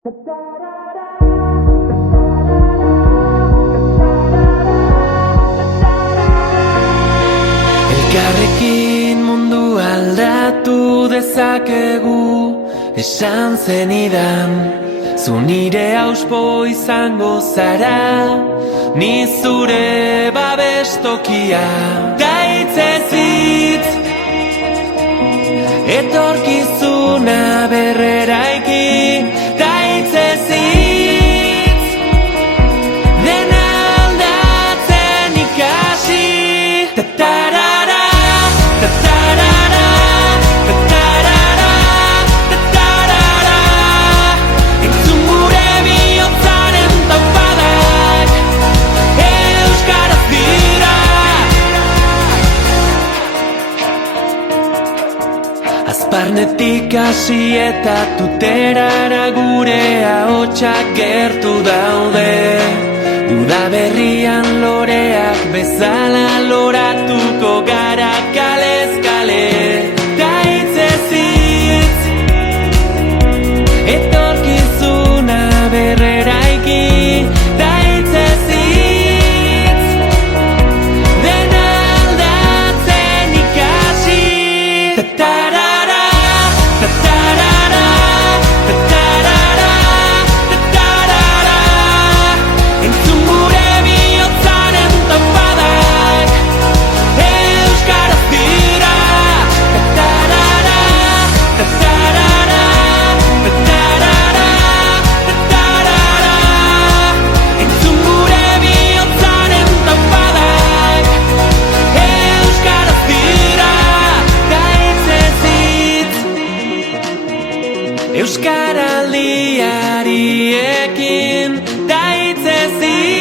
Elkarrekin mundu aldatu dezakegu, esan zenidan. Zu nire auspo izango zara, ni zure babestokia. Daitzez hitz, etorkizuna berreraiki. Daitzez hitz, dena aldatzen ikasi. Tatarara, tatarara, tatarara, tatarara. Entzun gure bihotzaren taupadak, euskaraz dira. Azparnetik hasi eta tuterara gure ahotsak gertu daude. Udaberrian loreak bezala loratuko gara kalez kale. Daitzez hitz, etorkizuna berreraiki. Daitzez hitz, dena aldatzen ikasi. Tatarara, tatarara, tatarara, tatarara. Entzun gure bihotzaren taupadak, euskaraz dira. Tatarara, tatarara, tatarara, tatarara. Entzun gure bihotzaren taupadak, euskaraz dira. Daitzez hitz, euskaraldiariekin. Daitzez hitz,